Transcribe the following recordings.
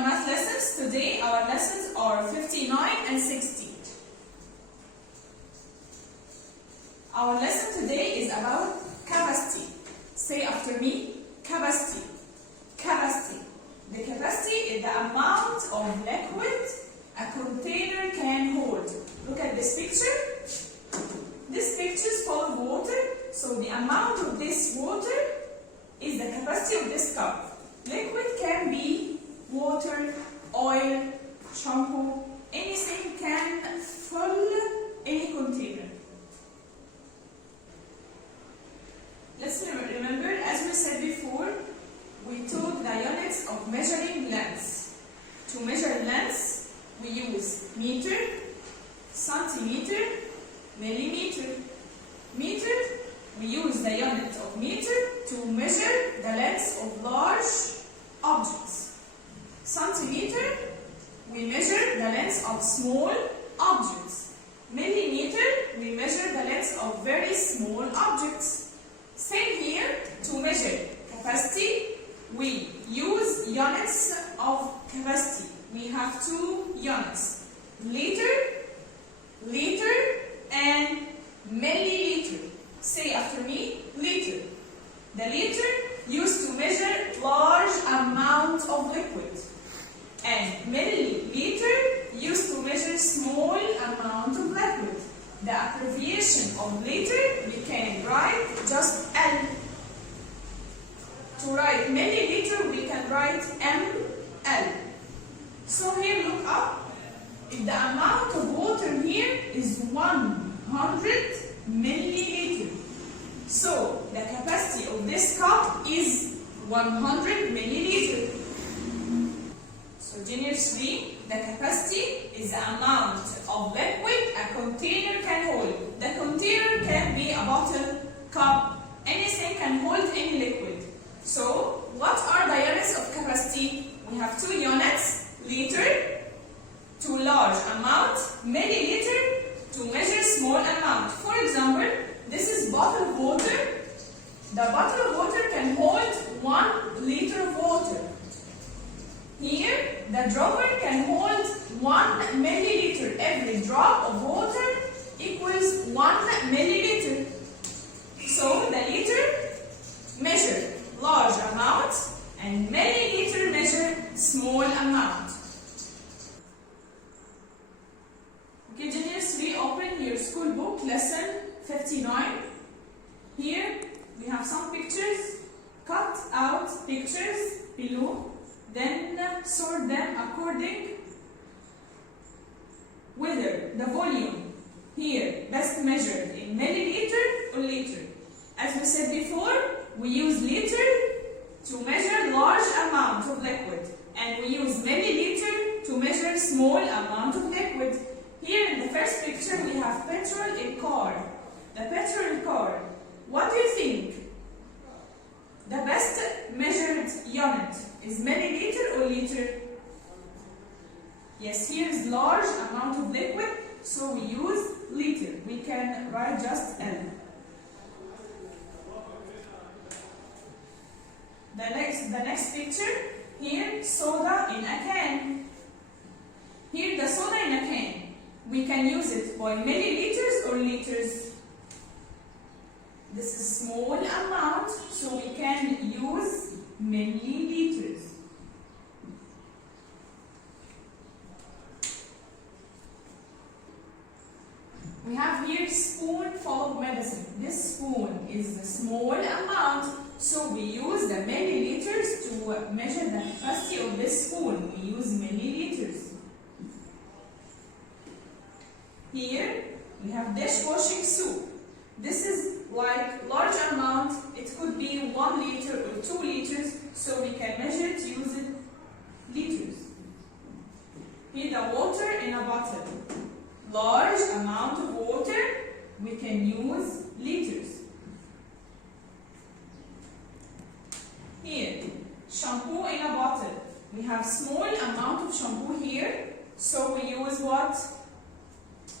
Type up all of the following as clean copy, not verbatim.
our math lessons. Today our lessons are 59 and 60. Our lesson today is about capacity. Say after me, capacity. Capacity. The capacity is the amount of liquid a container can hold. Look at this picture. This picture is full of water, so the amount of this water is the capacity of this cup. Liquid can be water, oil, shampoo, anything can fill any container. Let's remember, as we said before, we took the units of measuring length. To measure length, we use meter, centimeter, millimeter. Meter, we use the unit of meter to measure the length of large objects. Centimeter, we measure the length of small objects. Millimeter, we measure the length of very small objects. Same here, to measure capacity, we use units of capacity. We have two units, liter, liter, and milliliter. Say after me, liter. The liter used to measure large amount of liquid, and milliliter used to measure small amount of liquid. The abbreviation of liter we can write just L. To write milliliter we can write ML. So here look up. If the amount of water here is 100 milliliter, so the capacity of this cup is 100 milliliter. So jr3, the capacity is the amount of liquid a container can hold. The container can be a bottle, cup, anything can hold any liquid. So what are the units of capacity? We have two units, liter, to large amount, milliliter, to measure small amount. For example, this is bottle of water. The bottle of water can hold 1 liter of water. Here, the dropper can hold 1 milliliter. Every drop of water equals 1 milliliter. So, the liter measure large amount and milliliter measure small amount. Okay, jr3, open your school book, lesson 59. Here, we have some pictures. Cut out pictures below. Then sort them according whether the volume here best measured in milliliter or liter. As we said before, we use liter to measure large amount of liquid, and we use milliliter to measure small amount of liquid. Here in the first picture we have petrol in car. The petrol in car. What do you think? The best measured unit is milliliter or liter? Yes, here is large amount of liquid, so we use liter. We can write just L. The next picture, here soda in a can. Here the soda in a can. We can use it by milliliters or liters. This is small amount, so we can use milliliters. We have here spoon full of medicine. This spoon is a small amount, so we use the milliliters to measure the capacity of this spoon. We use milliliters. Here we have dishwashing soap. This is like large amount. It could be 1 liter or 2 liters, so we can measure it using liters. Here the water in a bottle. Large amount of water, we can use liters. Here, shampoo in a bottle. We have small amount of shampoo here, so we use what?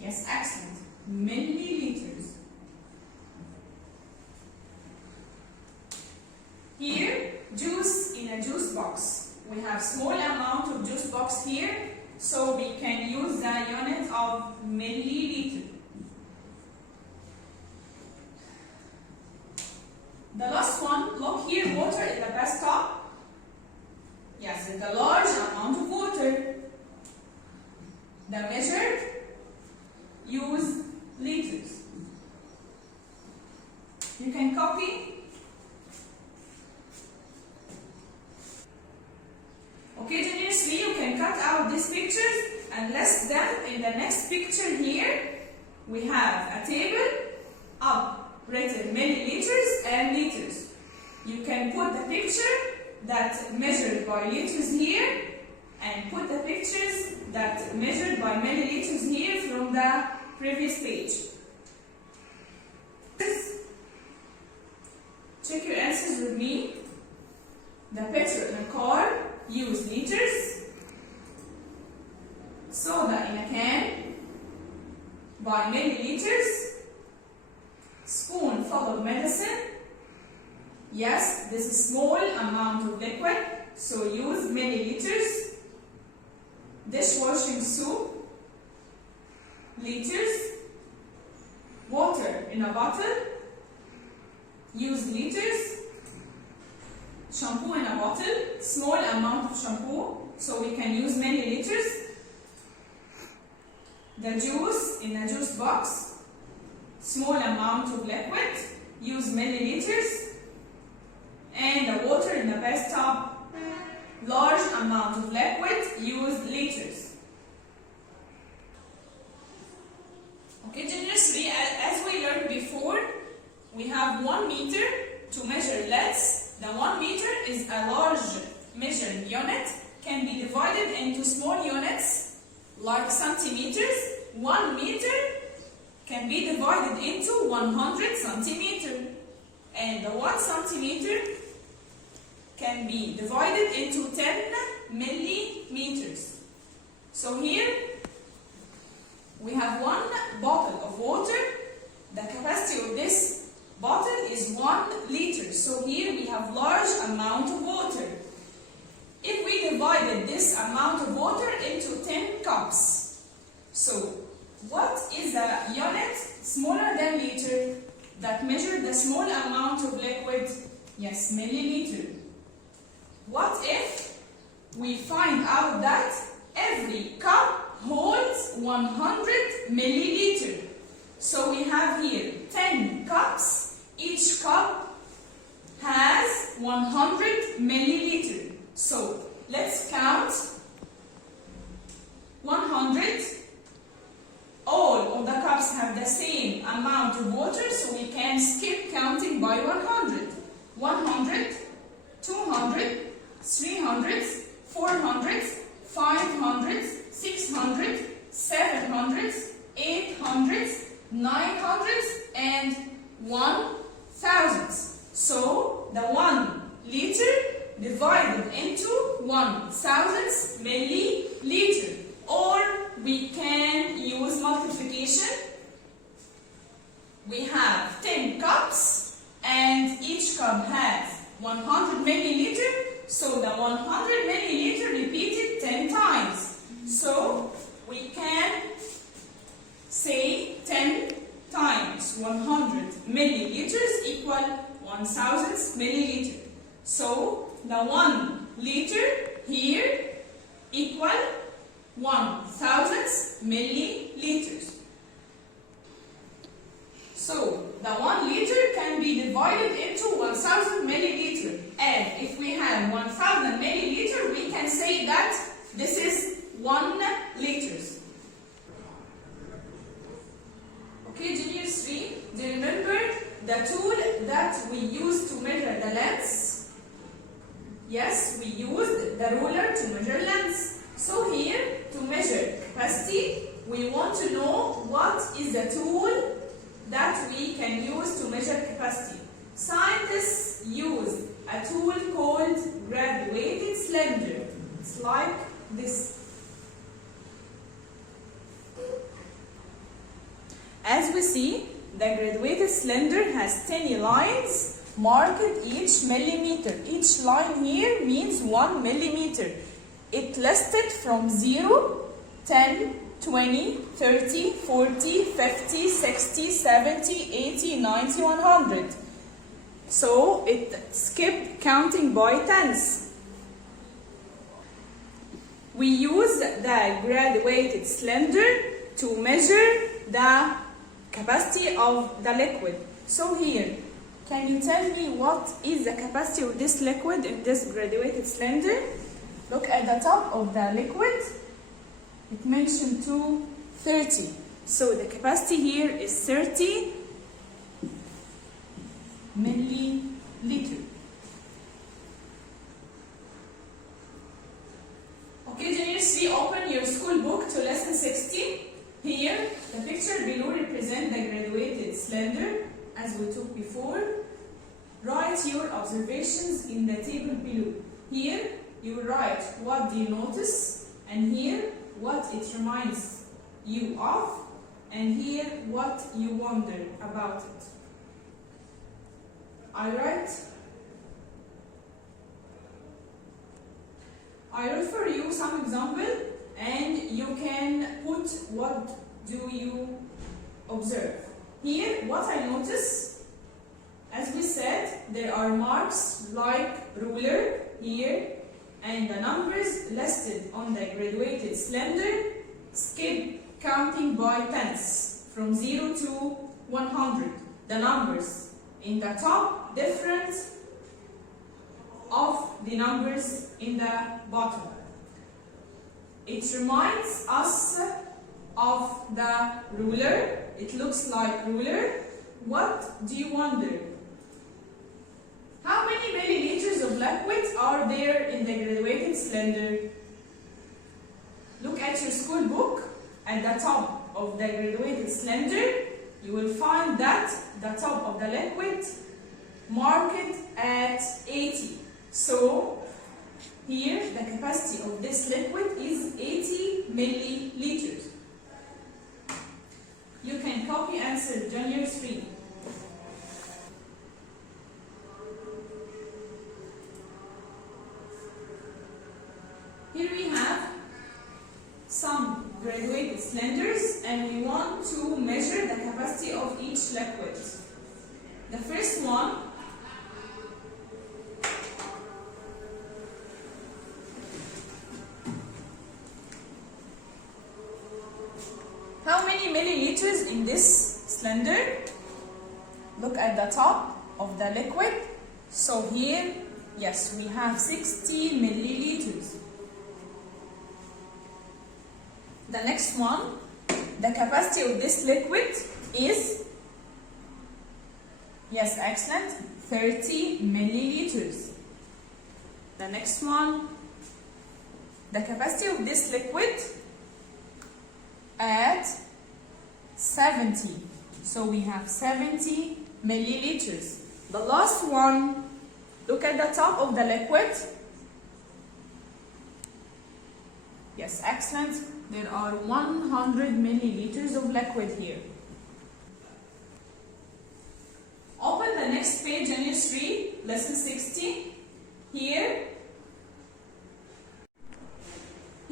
Yes, excellent. Milliliters. Here, juice in a juice box. We have small amount of juice box here, so we can use the unit of milliliter. The last one, look here, water in the bathtub. Yes, it's a large amount of water. The measured use liters. You can copy. Okay, junior 3, you can cut out these pictures and list them in the next picture here. We have a table of written milliliters and liters. You can put the picture that measured by liters here and put the pictures that measured by milliliters here from the previous page. Check your answers with me. The petrol in a car use liters. Soda in a can by milliliters. Spoon full of medicine. Yes, this is small amount of liquid, so use milliliters. Dishwashing soap, liters. Water in a bottle, use liters. Shampoo in a bottle, small amount of shampoo, so we can use milliliters. The juice in a juice box, small amount of liquid, use milliliters. And the water in the bathtub, large amount of liquid, use liters. Okay, junior 3, as we learned before, we have 1 meter to measure leads. The 1 meter is a large measuring unit, can be divided into small units like centimeters. 1 meter can be divided into 100 centimeters, and the 1 centimeter can be divided into 10 millimeters. So here we have 1 bottle of water. The capacity of this bottle is 1 liter. So here we have large amount of water. If we divided this amount of water into 10 cups, so what is the unit smaller than liter that measure the small amount of liquid? Yes, milliliter. What if we find out that every cup holds 100 milliliter? So we have here 10 cups. Each cup has 100 milliliter. So let's count 100. All of the cups have the same amount of water, so we can skip counting by 100. 100, 200, 300, 400, 500, 600, 700, 800, 900, and 1000. So the 1 liter divided into 1000 milliliter. Or we can use multiplication. We have 10 cups and each cup has 100 milliliter. So the 100 milliliter repeated 10 times. So we can say 10 times 100 milliliters equal 1000 milliliter. So the 1 liter here equal 1000 milliliters. So the 1 liter can be divided into 1000 milliliter. And if we have 1000 milliliter, we can say that this is 1 liters. Okay, junior 3, do you remember the tool that we used to measure the lengths? Yes, we used the ruler to measure lengths. So here, to measure capacity, we want to know what is the tool that we can use to measure capacity. Scientists use a tool called graduated cylinder. It's like this. As we see, the graduated cylinder has 10 lines marked each millimeter. Each line here means 1 millimeter. It listed from 0, 10, 20, 30, 40, 50, 60, 70, 80, 90, 100. So it skipped counting by tens. We use the graduated cylinder to measure the capacity of the liquid. So here, can you tell me what is the capacity of this liquid in this graduated cylinder? Look at the top of the liquid. It mentioned 230. So the capacity here is 30 milliliter. Okay, junior 3, open your school book to lesson 16. Here, the picture below represents the graduated cylinder as we took before. Write your observations in the table below. Here, you write what do you notice, and here what it reminds you of, and here what you wonder about it. I wrote for you some example, and you can put what do you observe. Here, what I notice, as we said, there are marks like ruler here, and the numbers listed on the graduated cylinder skip counting by tens from 0 to 100. The numbers in the top different of the numbers in the bottom. It reminds us of the ruler. It looks like ruler. What do you wonder? How many milliliters of liquid are there in the graduated cylinder? Look at your school book. At the top of the graduated cylinder, you will find that the top of the liquid marked at 80. So, here the capacity of this liquid is 80 milliliters. You can copy answer junior 3. Here we have some graduated cylinders, and we want to measure the capacity of each liquid. The first one, how many milliliters in this cylinder? Look at the top of the liquid. So here, yes, we have 60 milliliters. The next one, the capacity of this liquid is, yes, excellent, 30 milliliters. The next one, the capacity of this liquid at 70. So we have 70 milliliters. The last one, look at the top of the liquid. Yes, excellent. There are 100 milliliters of liquid here. Open the next page, junior 3, lesson 60. Here,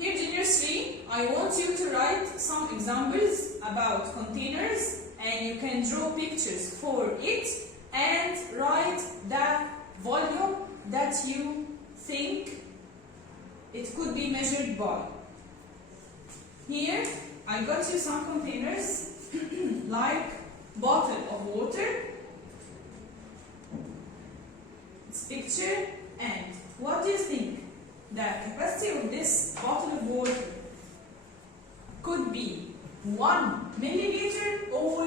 junior 3, I want you to write some examples about containers, and you can draw pictures for it and write the volume that you think it could be measured by. Here, I got you some containers like bottle of water, its picture, and what do you think? The capacity of this bottle of water could be 1 milliliter or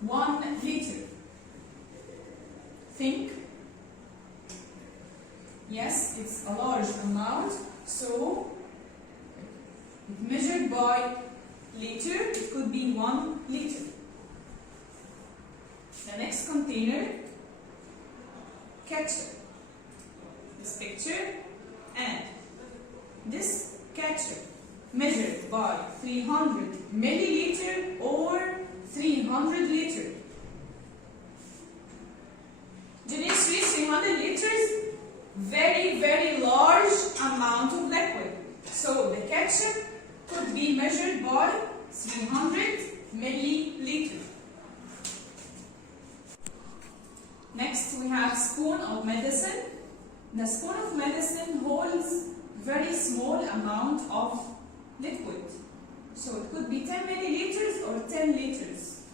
1 liter. Think. Yes, it's a large amount, so if measured by liter, it could be 1 liter. The next container, ketchup. This picture, and this ketchup measured by 300 milliliter or 300 liter. Junior 3, very, very large amount of liquid. So the ketchup could be measured by 300 milliliters. Next, we have spoon of medicine. The spoon of medicine holds very small amount of liquid. So it could be 10 milliliters or 10 liters.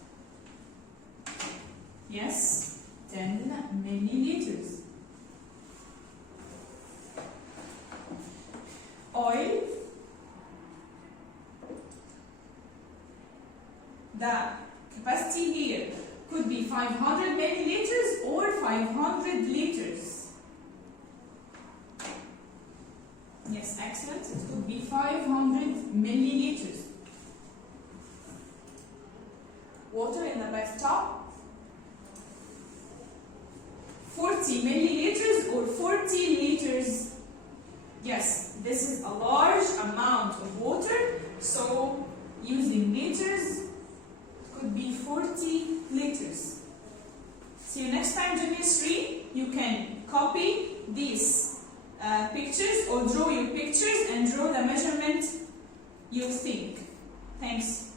Yes, 10 milliliters. Oil. The capacity here could be 500 milliliters or 500 liters. Yes, excellent. It could be 500 milliliters. Water in the bathtub. 40 milliliters or 40 liters. Yes, this is a large amount of water, so using liters, it could be 40 liters. See you next time, junior 3. You can copy these pictures or draw your pictures and draw the measurement you think. Thanks.